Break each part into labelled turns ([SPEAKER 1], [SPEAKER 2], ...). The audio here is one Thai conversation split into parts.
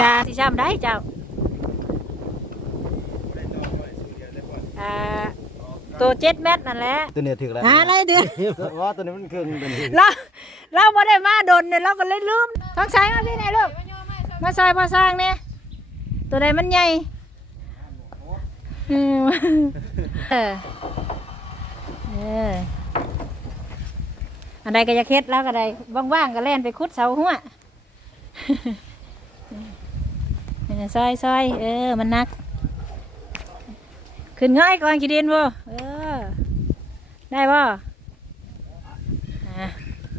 [SPEAKER 1] จ้าสิช้ำได้เจ้าอ่าตัวเจ็ดเม็ดนั่นแหละ
[SPEAKER 2] ตัวเนี้ถึกแล้ว
[SPEAKER 1] หาอะไรเดือน
[SPEAKER 2] ว่าตัวนี้มันครึ่งตัวนี้
[SPEAKER 1] เราเราไม่ได้มาโดนเนี่ยเราก็เลยลืมท้องใช้มาพี่ไหนลูกมาซอยพอสร้างเนี่ยตัวใดมันใหญ่อืมเออเอออันใดก็จะเค็ดแล้วก็ได้ว่างๆก็เล่นไปคุดเสาหัวเออ ซอยซอยเออ มันนัก ขึ้นง่ายก่อนกี่ดินบ่เออ ได้บ่อะ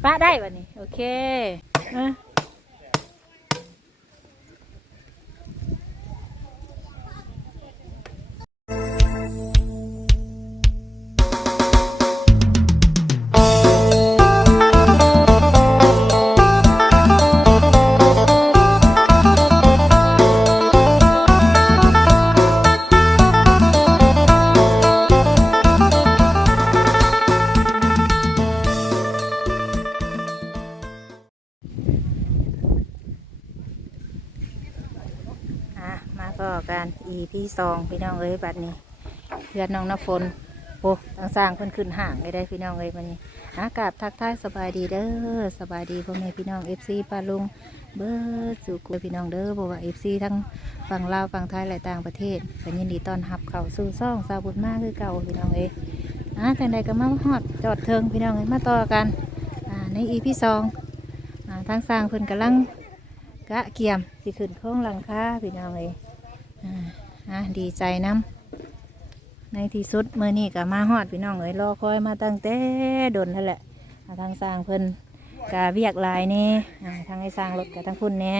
[SPEAKER 1] ป้าได้บ่นี่ โอเคอะ องพี่น้องเอ้ยบัดนี้เพื่อนน้องน้ำฝนโอ้ต่างสร้างเพิ่นขึ้นห่างเลยได้พี่น้องเอ้ยวันนี้อากาศทักทายสบายดีเด้อสบายดีพ่อแม่พี่น้องเอฟซีป้าลุงเบิร์ดสุกุพี่น้องเด้อบอกว่าเอฟซีทั้งฝั่งลาวฝั่งไทยและต่างประเทศก็ยินดีต้อนรับเข้าสู่ซ่องสาบุญมากคือเก่าพี่น้องเอ้ยอะแต่ใดก็มาฮอดจอดเทิงพี่น้องเอ้ยมาต่อกันอ่าในอีพี่ซองอ่าทางสร้างเพิ่นกำลังกะเกียมสิขึ้นโค้งหลังคาพี่น้องเอ้ยอ่า อะดีใจน้ำในที่สุดเมื่อนี้ก็มาฮอดพี่น้องเอ้ยรอคอยมาตั้งแต่ดนนั่นแหละทางสร้างเพิ่นกาเวียกลายแน่อ่ทางให้สร้างรถกับทางพุ่นแน่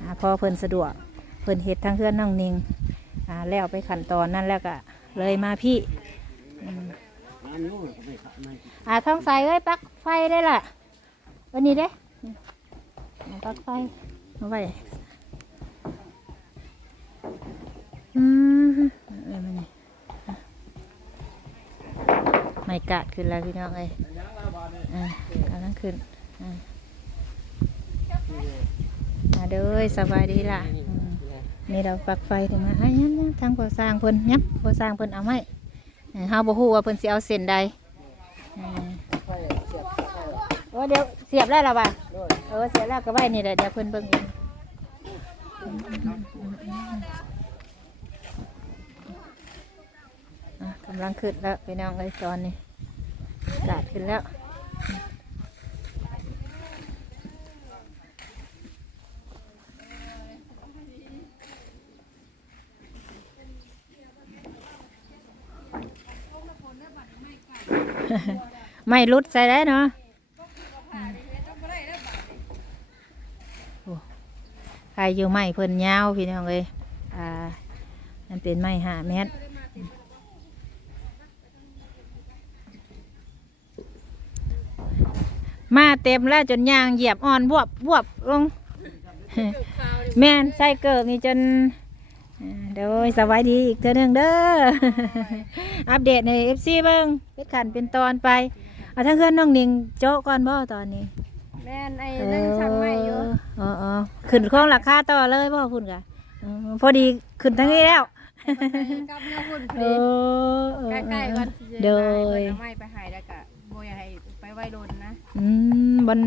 [SPEAKER 1] อ่พอเพิ่นสะดวกเพิ่นเฮ็ดทางเพื่อนน้องนิงอ่าแล้วไปขั้นตอนนั่นแล้วก็เลยมาพี่อ่าท้องใสเอ้ยปลั๊กไฟได้ล่ะวันนี้เด้ปั๊กไฟเอาไว้ อืมอะไรมานี่ไม่กาดขึ้นแล้วพี่น้องเอ้ยอ่ากำลังขึ้นอ่ามาเด้อสบายดีล่ะนี่เราปักไฟถึงมาไอ้ายยับยับทางก่อสร้างเพิ่นยับก่อสร้างเพิ่นเอาไว้เฮาบ่ฮู้ว่าเพิ่นสิเอาเส้นใดเออเดี๋ยวเสียบแล้วล่ะบ่ะเออเสียบแล้วก็ไว้นี่แหละเดี๋ยวเพิ่นเบิ่งเอง อะกำลังขึ้นแล้วพี่น้องเลยตอนนี้อากาศขึ้นแล้วไม่รุดใส่ได้เนาะใครอยู่ไม่เพิ่นยาวพี่น้องเลยอ่ามันเป็นไม้ห้าเมตร มา เต็มแล้วจนยางเหยียบอ่อนบวบบวบลง แม่นใส่เกิบนี่จนอ่าเดี๋ยวสวัสดีอีกเทื่อหนึงเด้อ อัปเดตในเอฟซีเบิ้งเป็นขันเป็นตอนไป เอาทั้งเพื่อนน้องนิงโจ๊ะก่อนบ่ตอนนี้
[SPEAKER 3] แม่นไอ้นั่งช่างไม้อยู่
[SPEAKER 1] เออเออขึ้นโค้งราคาต่อเลยบ่พุ่นกะเออพอดีขึ้นทั้งนี้แล้ว
[SPEAKER 3] กับเนื้อหุ่นพอ
[SPEAKER 1] เอ
[SPEAKER 3] ดี
[SPEAKER 1] อเออ
[SPEAKER 3] ใกล้ๆวัน
[SPEAKER 1] โดย
[SPEAKER 3] เอาไม้ไปใหายแล้วก็โบอยากให้ ไปไว้โดนนะ
[SPEAKER 1] อืมบัน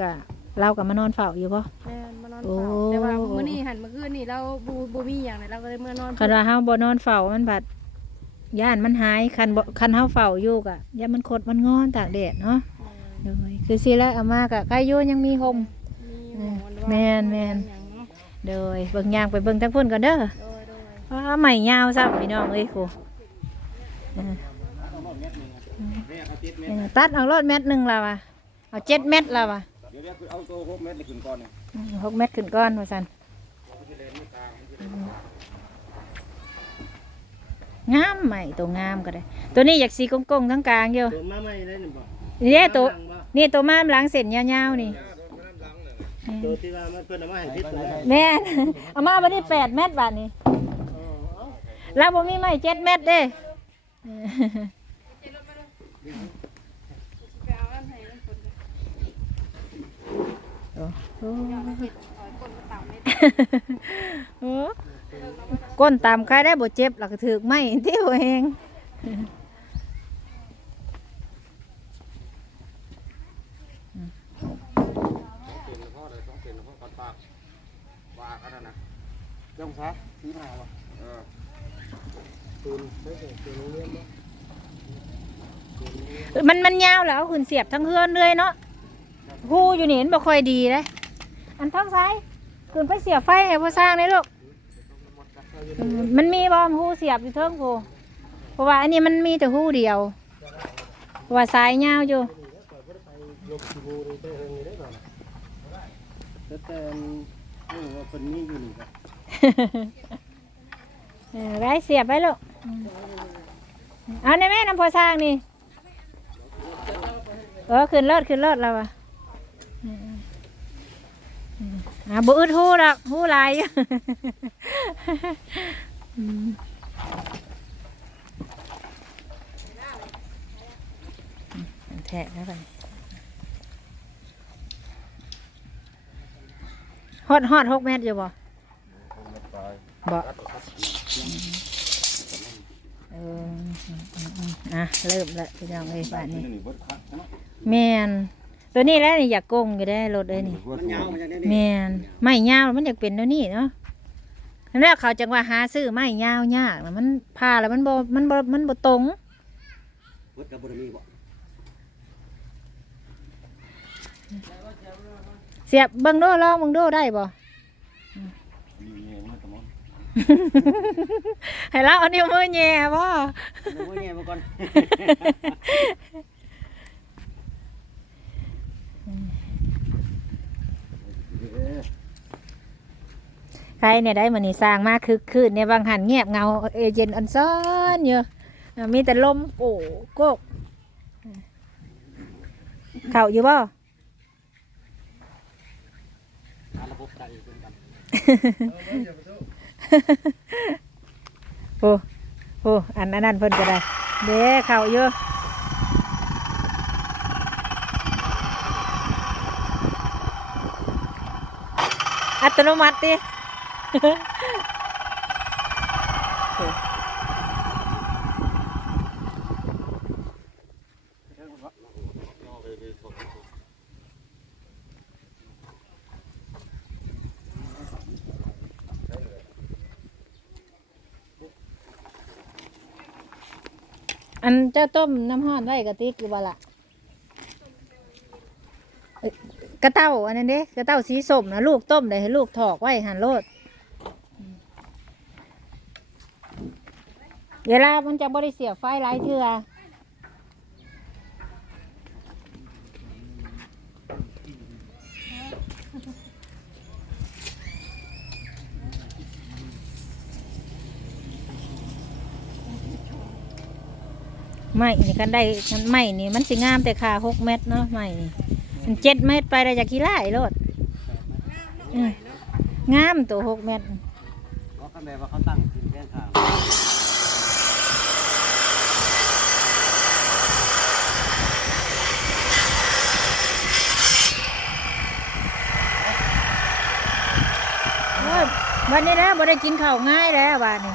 [SPEAKER 1] กะเรากับมานอนเฝ้าอยู่ป่ะ
[SPEAKER 3] แม่นมานอน
[SPEAKER 1] โอ้
[SPEAKER 3] เฝ้าแต่ว่ามื้อนี้หันเมื่อคืนนี่เราบูบูมีอย่างไรเราก็เลยเมื่อนอน
[SPEAKER 1] คันว่าเฮาบ่นอนเฝ้ามันบัดย่านมันหายคันบ่คันเฮาเฝ้าอยู่กะย่านมันคดมันงอนตากแดดเนาะโดยคือสิแล้วเอามากะใกล้อยู่ยังมีห่ม
[SPEAKER 3] มีหมอน
[SPEAKER 1] แม่นแม่น
[SPEAKER 3] อย่างเนาะ
[SPEAKER 1] โดยเบิ่งย่างไปเบิ่งทั้งพุ่นก่อนเด้อ
[SPEAKER 3] โดยโดย
[SPEAKER 1] ว้าใหม่ยาวซับพี่น้องเอ้ยโคเออ เออตัดเอารถเม็ดหนึงแล้วว่ะเอาเจ็ดเม็ดแล้วว่ะ
[SPEAKER 2] เดี๋ยวเอาตัวหกเมตรนี่ขึ้นก่อนนี่
[SPEAKER 1] อืมหกเม็ดขึ้นก้อนว่าซั่นงามใหม่ตัวงามก็ได้ ตัวนี้อยากสีกงๆทั้งกลางอยู่
[SPEAKER 2] ตัวมาไม่ได้นี่บ่
[SPEAKER 1] นี่ตัวนี่ตัวม้ามหลังเส้นยาวๆนี่
[SPEAKER 2] ตัวที่ว่ามันเพิ่นเอามาให้พิษนะ
[SPEAKER 1] แม่นเอามาวันนี้แปดเม็ดบาทนี่แล้วบ่มีไม่เจ็ดเม็ดเด้ ก้นตามใครได้บ่เจ็บหลักถือไม่ที่หัวเอง
[SPEAKER 2] เป็นพ่อเลยต้องเป็นพ่อก่อนปากปากอันนั้นนะจ้องซะสีมาวเออตูนใช่นโรงเรียนมั้
[SPEAKER 1] มันมันยาวแล้วเอาขึ้นเสียบทั้งเฮือนเลยเนาะหูอยู่นี่มันบ่ค่อยดีเลยอันทั้งซ้ายขึ้นไปเสียบไฟให้พ่อสร้างเลยลูกอืมมันมีบอมหูเสียบอยู่เทิงกูเพราะว่าอันนี้มันมีแต่หูเดียวเพราะว่าสายยาวอยู่
[SPEAKER 2] ยกขี้มูนี่ได้เฮงนี่ได้ก่อนแต่แต่นี่ว่าเป็นนี่อยู่นี่ครับ
[SPEAKER 1] เออไว้เสียบไว้ลูกอืมเอาในแม่น้ำพอสร้างนี่ เออขึ้นรถขึ้นรถแล้วอะอืมอืมอ่าบุอึดหูดอกหูหลายอยู่อืมอืมแทะแล้วกันฮอดฮอดหกเมตรอยู่บ่บ่เอออืมอืมอืมอะเริ่มละพี่น้องเอ้ยบ้านนี้ แมนตัวนี้แล้วนี่อยากโกงอยู่ได้รถเลยนี่
[SPEAKER 2] มันยาวมันจะได้
[SPEAKER 1] แมนไม่ยาวมันอยากเป็นตัวนี้เนาะแล้วเขาจังว่าหาซื้อไม่ยาวยากนะมันพาแล้วมันบ่มันบ่มันบ่ตรง
[SPEAKER 2] วัดกับบรมีบ่
[SPEAKER 1] เสียบเบิ่งโดลองเบิ่งโดได้บ่ให้เราเอานิ้วมือแหย่บ่
[SPEAKER 2] ดูว่าแง่มาก่อน
[SPEAKER 1] ใครเนี่ยได้มันนี่สร้างมากคึกคืนในบางหันเงียบเงาเอเย็นอันซ้อนอยู่อ่ามีแต่ลมโอ้โกกเข่าอยู่บ่โอ้โอ้อันนั้นเพิ่นก็ได้ เด้เข่าอยู่อัตโนมัติ อันเจ้าต้มน้ำห้อนไว้กะติกหรือบ่ล่ะกระเต้าอันนั้นเด้กระเต้าสีส้มนะลูกต้มได้ให้ลูกถอกไว้หันโลด เวลามันจะบริเสียบไฟหลายเทือไม่นี่กันได้กันไม่นี่มันสิงามแต่ขาหกเม็ดเนาะไม่นี่มันเจ็ดเม็ดไปได้จากกี่ไร่โลดอืมงามตัวหกเม็ด
[SPEAKER 2] เพราะเขาแบบว่าเขาตั้งกินแค่ทาง
[SPEAKER 1] โอ้ย วันนี้นะบ่ได้กินข้าวง่ายแล้วบ้านนี้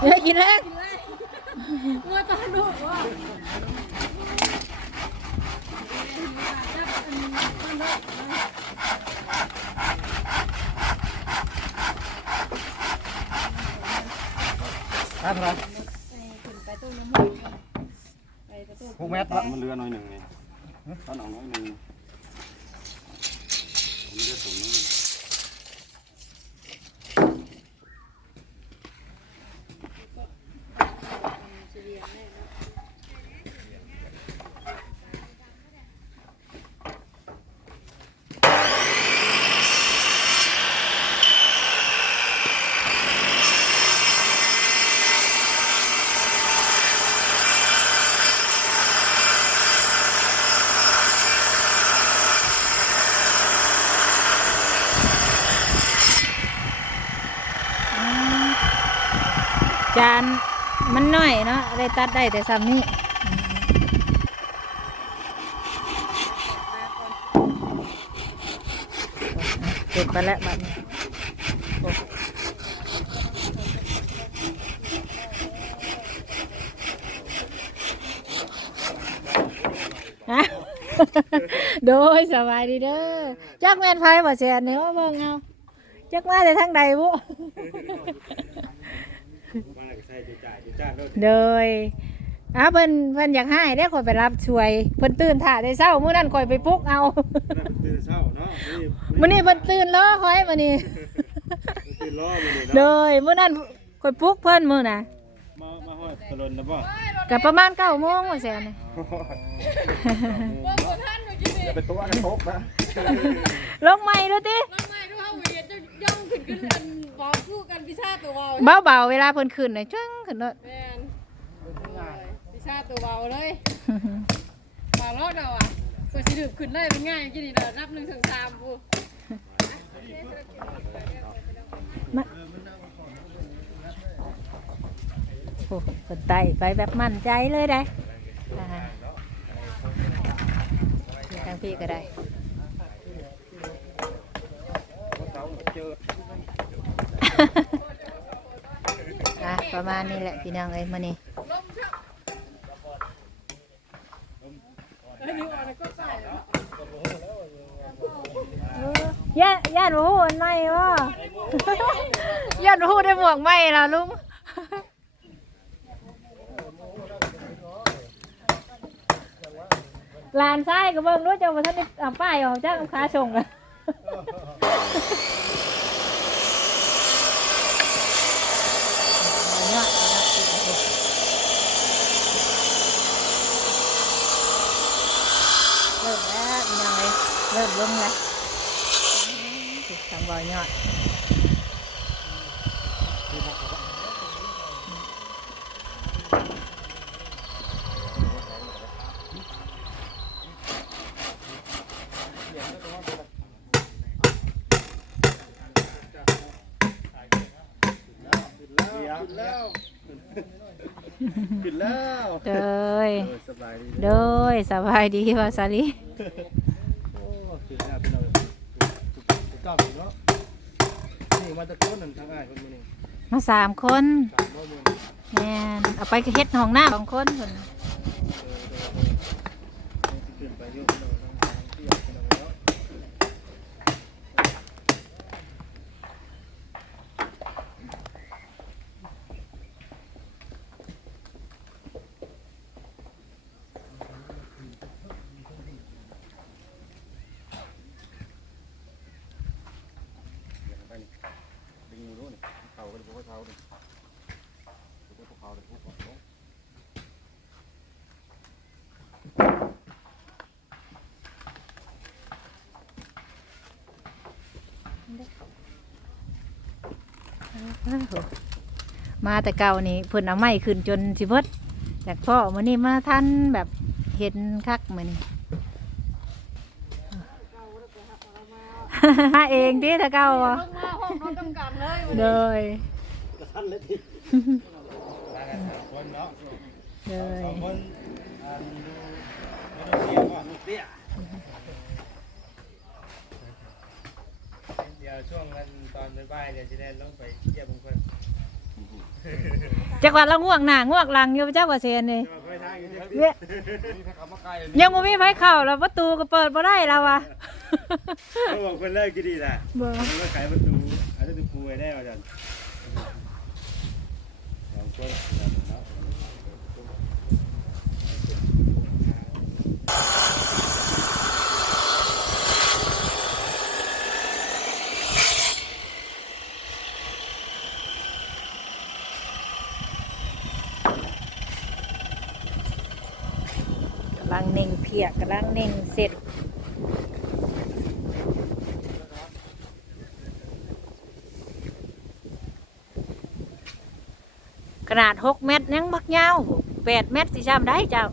[SPEAKER 1] เฮ้ยกินแล้ว
[SPEAKER 3] งัวตอนลูกว่า
[SPEAKER 2] ครับครับ
[SPEAKER 3] ขึ้นไปต้นน้ำมันไปประตู
[SPEAKER 2] หกเมตรมันเรือน้อยหนึ่งนี่ตอนเอาน้อยหนึ่ง
[SPEAKER 1] จานมันน้อยเนาะได้ตัดได้แต่ซ้ำนี้อืมขึ้นไปแล้วบัดนี้โอ้ฮะโดยสบายดีเด้อจักแม่นไผบ่แซ่นนี่ว่าเบิ่งเอาจักมาแต่ทางใดบุ
[SPEAKER 2] มาก็ใส่จุจ่ายจุจ่ายรถ
[SPEAKER 1] โดยอ้าเพิ่นเพิ่นอยากให้ได้ข่อยไปรับช่วย เพิ่นตื่นถ่าได้เช้ามื้อนั้นข่อยไปปลุกเอา
[SPEAKER 2] ตื่นเช้าเนาะ
[SPEAKER 1] มื้อนี้เพิ่นตื่นล้อข่อยมื้อนี้
[SPEAKER 2] ตื่นล้อมาเลย
[SPEAKER 1] โด
[SPEAKER 2] เนาะ
[SPEAKER 1] ยมื้อนั้นข่อยปลุกเพิ่นมื้อน่ะ
[SPEAKER 2] มามาฮอดตะลนนะบ่
[SPEAKER 1] ก็ประมาณ9โมงว่าซั่นน่ะ
[SPEAKER 3] บ่บ่ทันเมื่อกี้นี่
[SPEAKER 2] อย่าไปตัวกระทบนะ
[SPEAKER 1] ลงใหม่ดูติ
[SPEAKER 3] น้ำไม้ดูเฮาเวียนจะย่องขึ้นขึ้นอัน บอกสู้กันพิชาตัวเบา
[SPEAKER 1] เบาๆเวลาเพิ่นขึ้นน่ะจึ้งขึ้นเนาะ
[SPEAKER 3] แม่นพิชาตัวเบาเลยมาลอดเอาอะก็สิดึบขึ้นได้เป็นง่ายกินนี่เด้อนับ1ถึง3ผู้
[SPEAKER 1] โอ้เพิ่นไต่ไปแบบมั่นใจเลยได้อ่าที่ทางพี่ก็ได้
[SPEAKER 2] เจ อ
[SPEAKER 1] อะประมาณนี้แหละพี่น้องเอ้ยมื้อนี้
[SPEAKER 3] ลมชับเฮ้ยนี่อ่อนก็ใส่แล้ว
[SPEAKER 1] ย่าย่านหูอันใหม่บ่ย่านหูได้หมวกใหม่ล่ะลุงหลานชายก็เบิ่งรู้จักว่าท่านได้เอาป้ายออกจากลูกค้าส่งกันเอายอดเอายอดเริ่มแล้วพี่น้อง เอ้ยเริ่มลงแล้วทำบ่อยอด
[SPEAKER 2] ขึ้นแล้วขึ้นแล้ว
[SPEAKER 1] โดย
[SPEAKER 2] สบายดี
[SPEAKER 1] โดยสบายดีว่าสาลี
[SPEAKER 2] โอ้ขึ้นแล้วพี่น้องเก้าเนาะนี่มาตะโกนนั่นทางอ้ายคนมื้อ นี้
[SPEAKER 1] มาสามคน
[SPEAKER 2] นี้
[SPEAKER 1] แม่นเอาไปเฮ็ดห้องน้ำสองคนคน
[SPEAKER 2] เออเดี๋ยวๆๆขึ้นไปอยู่พี่น้องทางเที่ยวพี่น้องเนาะ ไปนี่ดึงมือรู้นี่เขาก็เลยพวกเขาเลยพวกเขาเลยพวกเขา
[SPEAKER 1] อ้าว มาแต่เก่านี่เพิ่นเอาไม้ขึ้นจนสิเบิดจากพ่อมื้อนี้มาทันแบบเห็นคักมื้อนี้มาเองที่ตะเก่าอะ
[SPEAKER 3] ลงมาห้องนอนกำกันเลย
[SPEAKER 1] โดย
[SPEAKER 2] กระทันเลยทีมากันสามคนเนาะ
[SPEAKER 1] โดย
[SPEAKER 2] สองคนอันดูไม่ต้องเตี้ยก่อนเตี้ยเดี๋ยวช่วงนั้น ตอนบ่ายๆเดี๋ยวจะได้ลงไปเยี่ยมเพื่อน
[SPEAKER 1] จักว่าเราง่วงหน้าง่วงหลังอยู่เจ้าว่าเซนนี่
[SPEAKER 2] จะมาไปทางอยู่ที่
[SPEAKER 1] เว้ย
[SPEAKER 2] นี่ถ้าเขามาใกล้
[SPEAKER 1] ยังบ่มีไผเข้าแล้วประตูก็เปิดบ่ได้แล้วว่ะ
[SPEAKER 2] เขาบอกคนเลิกกี่ดีนะ
[SPEAKER 1] บ่
[SPEAKER 2] มันก็ขายประตูอาจจะปูไว้ได้อาจารย์สองคนเนาะ
[SPEAKER 1] กำลัง เน่งเพียกกำลังเน่งเสร็จขนาด6เมตรยังบักยาว8เมตรสิจำได้เจ้า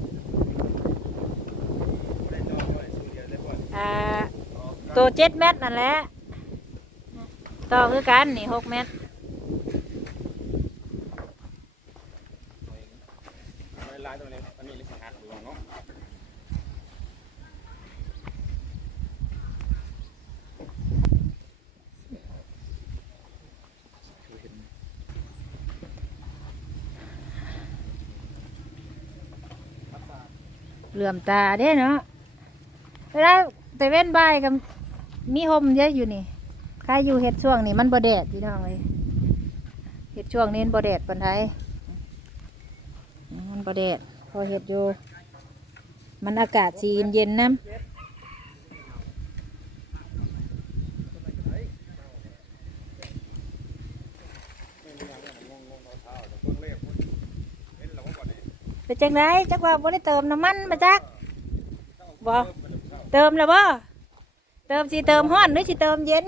[SPEAKER 2] ได้จองไว้สูเดียวได้บ่
[SPEAKER 1] อ่าตัว7เมตรนั่นแหละต่อคือกันนี่6เมตร
[SPEAKER 2] ลายตัวนี้อันนี้ลิขิตหักดูเนาะ
[SPEAKER 1] ลื่อมตาเด้เนาะเวลาแต่เว้นบ่ายกับมีห่มเยอะอยู่นี่ใครอยู่เห็ดช่วงนี้มันบ่แดดพี่น้องเลยเห็ดช่วงนี้บ่แดดปานใดมันบ่แดดพอเห็ดอยู่ มันอากาศสีเย็นๆน้ำ เป็นจังไรจักว่าบ่ได้เติมน้ำมันมาจักบ่เติมแล้วบ่เติมสิเติมห้อนหรือสิเติมเย็น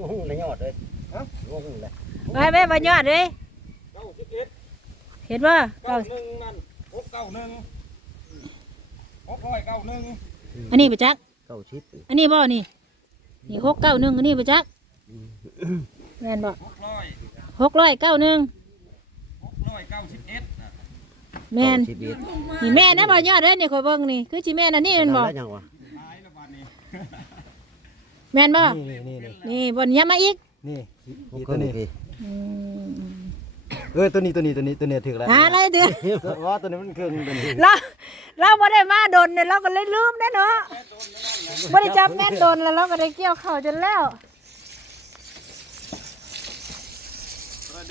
[SPEAKER 2] งงเลยยอดเลยฮะงงเลย
[SPEAKER 1] ไปแม่บ่ยอดเลย
[SPEAKER 2] เก้าสิบเอ็ด
[SPEAKER 1] เห็นบ่
[SPEAKER 2] เก้าหนึ่งนั่นหกเก้าหนึ่งหกร้อยเก้าหนึ่ง
[SPEAKER 1] อันนี้บ่จัก
[SPEAKER 2] เก้าชิด
[SPEAKER 1] อันนี้บ่นี่นี่หกเก้าหนึ่งอันนี้บ่จักแม่นบ่
[SPEAKER 2] หกร้อย
[SPEAKER 1] หกร้อยเก้าหนึ่ง
[SPEAKER 2] หกร้อยเก้าสิบเอ็ดนะ
[SPEAKER 1] แม่น
[SPEAKER 2] สิบเอ็ด
[SPEAKER 1] นี่แม่นะบ่ยอดเลยนี่ข่อยเบิ่งนี่คือสิแม่นอันนี้แม่นบ่
[SPEAKER 2] ได้ยังวะ
[SPEAKER 1] แม่นบ่
[SPEAKER 2] นี่นี่นี่
[SPEAKER 1] นี่บ่นย้ำมาอีก
[SPEAKER 2] นี่ตัวนี้
[SPEAKER 1] อืม
[SPEAKER 2] เออตัวนี้ตัวนี้ตัวนี้ตัวนี้ถือแล้ว
[SPEAKER 1] หาอะไรเด้อ
[SPEAKER 2] ว่าตัวนี้มันเครื่องตัวนี้
[SPEAKER 1] เราเราบ่ได้มาโดนเนี่ยเราก็เลยลืมได้เนาะบ่ได้จับแม่นโดนแล้วเราก็ได้เกี่ยวเข้าวจนแล้ว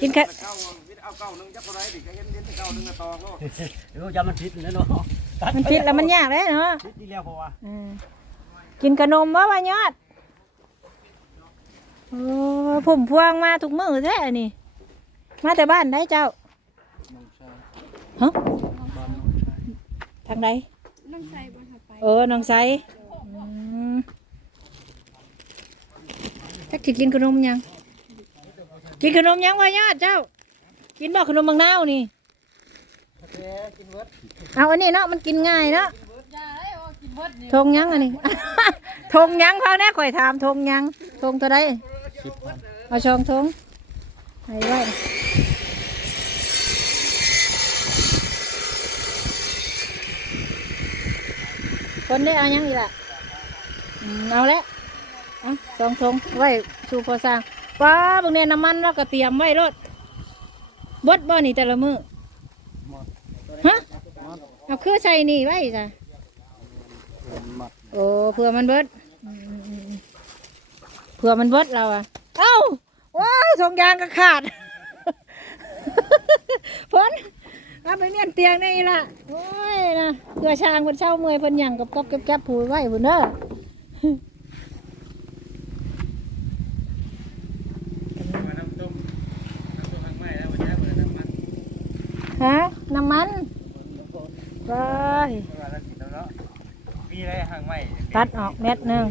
[SPEAKER 1] กินแค่
[SPEAKER 2] เก้าเอาเก้าหนึ่งจับอะไรดิจะเห็นเห็นเก้าหนึ่งตอกโลด
[SPEAKER 4] รู้จำมันผิดนะเนาะ
[SPEAKER 1] มันผิดแล้วมันยากเลยเนาะ
[SPEAKER 4] ผิดที่แล้วเพราะว่า
[SPEAKER 1] อืมกินขนมบ่ว่ายอดโอ้ผมพวงมาทุกมื้อแท้อันนี่ มาแต่บ้านได้เจ้าฮะทางใด
[SPEAKER 3] น้องใส่บ่ทับไป
[SPEAKER 1] เออน้องไซอืมจักสิกินขนมยัง กินขนมยังวะญาติเจ้า กินบ่ขนมบางนาวนี่เอาอันนี้เนาะมันกินง่ายเนาะ
[SPEAKER 3] อย่าเลยโอ้กินเบิดนี่
[SPEAKER 1] ทงยังอันนี้ทงยังเขาแน่ข่อยถามทงยังทงเท่าไดเอาชองทงไห้ไว้คนได้เอายังอีกล่ะอืมเอาแล้วเอาสองทงไว้ชูพอสร้าง ป้าบางเนี่ยน้ำมันเราก็เตรียมไว้รถบดบ่นี่แต่ละมือฮะเอาคือใส่นี่ไว้จ้ะโอ้เผื่อมันเบิดเผื่อมันเบิดเราอะเอ้าว้าวทงยางก็ขาดพ้นเอาไปเมียนเตียงนี่ละโอ้ยนะเผื่อช้างเพิ่นเช่าเมื่อยเพิ่นหยังกับก๊อบแก๊บผูไว้พุ่นเด้อ
[SPEAKER 2] น้ำต้มน้ำต้มทางไม้แล้ววันนี้เปิดน้ำมัน
[SPEAKER 1] ฮะน้ำมันไป
[SPEAKER 2] เวลาเรากินแล้วเนาะมีอะไรทางไม้
[SPEAKER 1] ตัดออกเม็ดหนึ่ง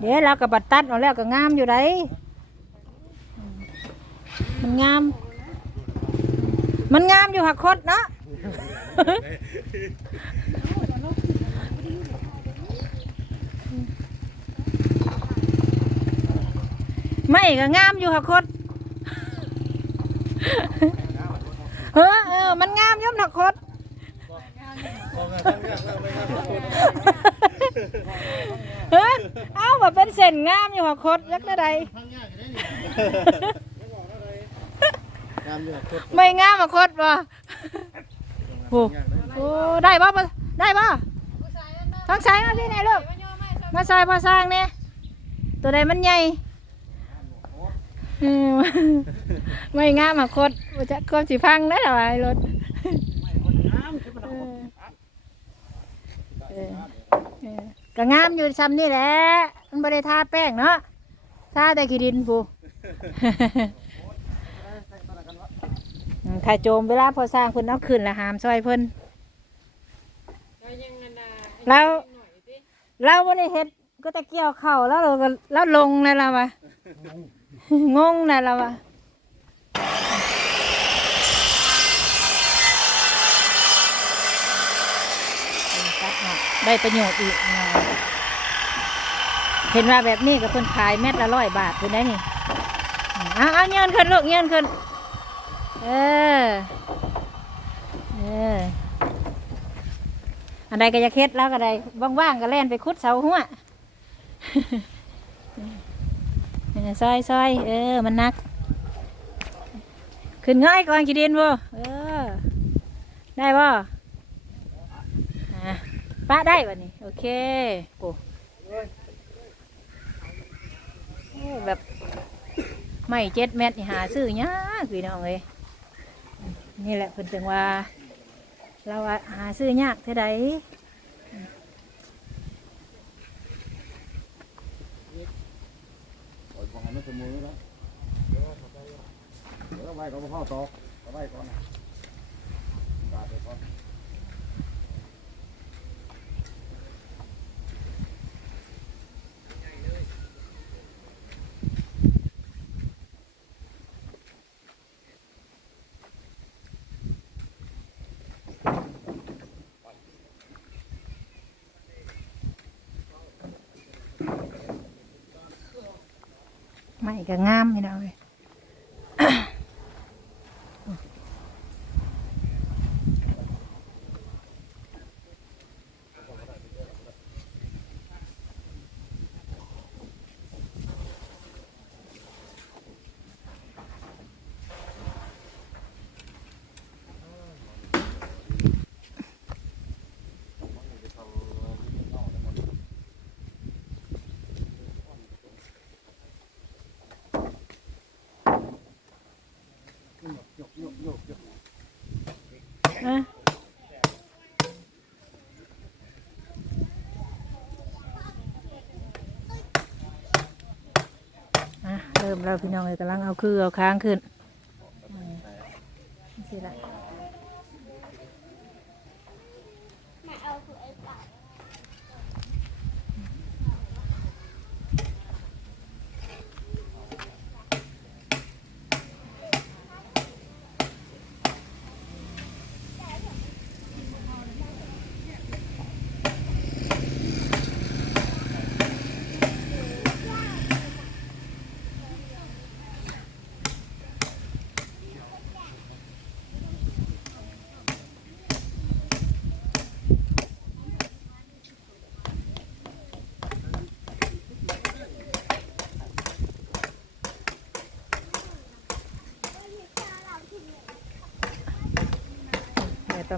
[SPEAKER 1] เดี๋ยวเราก็บัดตัดออกแล้วก็งามอยู่ไดมันงาม มันงามอยู่หักคดเนาะไม่ก็งามอยู่หักคด มันงามย่อมหักคดเฮ้ยเอาแบบเป็นเส้นงามอยู่หัวคดยักษ์ได้ใดไม่งามหัวคดวะโอ้โอ้ได้ป่ะได้ป่ะทั้งใช้มาพี่ไหนลูก
[SPEAKER 3] มาย่อไม่
[SPEAKER 1] มาใส่พอสร้างเนี่ยตัวใดมันใหญ่ ออไม่งามหัวคดว่าจะควสิพังได้หรอไอ้รถเออเออก็งามอยู่ซ้ำนี่แหละมันบริทาแป้งเนาะทาแต่ขี้ดินปูอืมถ้าโจมเวลาพอสร้างเพิ่นเอาขึ้นและหามซอยเพิ่น
[SPEAKER 3] เรายังอันน่ะ
[SPEAKER 1] แล้ว
[SPEAKER 3] หน่อยสิ
[SPEAKER 1] เราบ่ได้เฮ็ดก็ตะเกี่ยวเข่าแล้วเราก็แล้วลงนั่นล่ะวะ งงนั่นล่ะวะตัดออกได้ประโยชน์อีกหน่อยเห็นว่าแบบนี้ก็เพิ่นขายเม็ดละร้อยบาทเพิ่นได้นี่อืมเอาเอาเงินขึ้นลูกเงินขึ้นเออเอออันใดก็จะเค็ดแล้วก็ได้ว่างๆก็แล่นไปคุดเสาหัวเออ ซอยซอยเออ มันนัก ขึ้นง่ายก่อนกี่ดินบ่เออ ได้บ่ปะได้วันนี้ โอเคโอ้โอแบบไม่เจ็ดเม็ดนี่หาซื้อยากพี่น้องเลยนี่แหละเพิ่นถึงว่า เราว่าหาซื้อยากเท่าใด
[SPEAKER 2] ปล่ อยของมันเสมอแล้วเดี๋ยวเอาไปเดี๋ยวเอาไว้ก็พ่อตอกเอาไว้ก่อนนะบาดไปก่อน
[SPEAKER 1] ไม่ ก็งามพี่น้องเลย อะอะเริ่มแล้วพี่น้องเลยกำลังเอาคือเอาค้างขึ้นนี่สิละ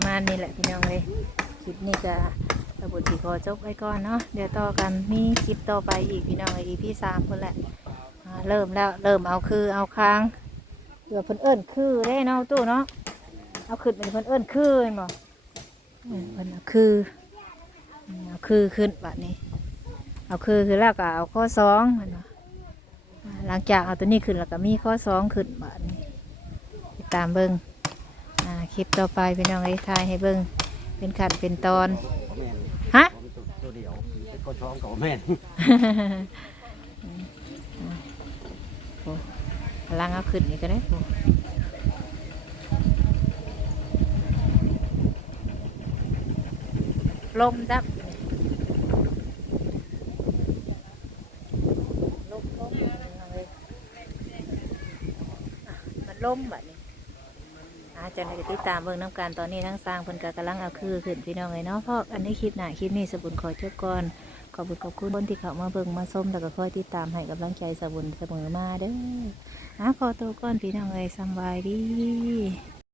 [SPEAKER 1] ประมาณนี้แหละพี่น้องเลยคลิปนี้จะระบุสีขอจบไว้ก่อนเนาะเดี๋ยวต่อกันมีคลิปต่อไปอีกพี่น้องเลยอีพี่สามคนแหละอ่าเริ่มแล้วเริ่มเอาคือเอาค้างเดี๋ยวเพิ่นเอิ้นคือได้เนาะตู้เนาะเอาขึ้นเป็นเพิ่นเอิ้นคือเห็นบ่เออเพิ่นเอาคือเอาคือขึ้นแบบนี้ เอาคือคือแล้วก็เอาข้อสองเห็นบ่อ่าหลังจากเอาตัวนี้ขึ้นแล้วก็มีข้อสองขึ้นแบบนี้ติดตามเบิ้ง คลิปต่อไปพี่น้องไอ้ทายให้เบิ่งเป็นขันเป็นตอน
[SPEAKER 2] แม่น
[SPEAKER 1] ฮะ
[SPEAKER 2] ผมตัวตัวเดียวเป็นก็ช้องกับแม่น
[SPEAKER 1] โอ้พลังเอาขึ้นนี่ก็ได้โอ้ลมจับลมลมเอาเลยอะมันลมแบบนี้อา จารย์ก็ติดตามเบิ่งน้ำการตอนนี้ทั้งสร้างเพิ่นก็กำลังเอาคือขึ้นพี่น้องเลยเนาะเพราะอันนี้คลิปหน้าคลิปนี้สบุญขอจบก่อนขอบคุณขอบคุณคนที่เข้ามาเบิ่งมาส้มแล้วก็คอยติดตามให้กำลังใจสบุญเสมอมาเด้ออะขอตัวก่อนพี่น้องเลยสบายดี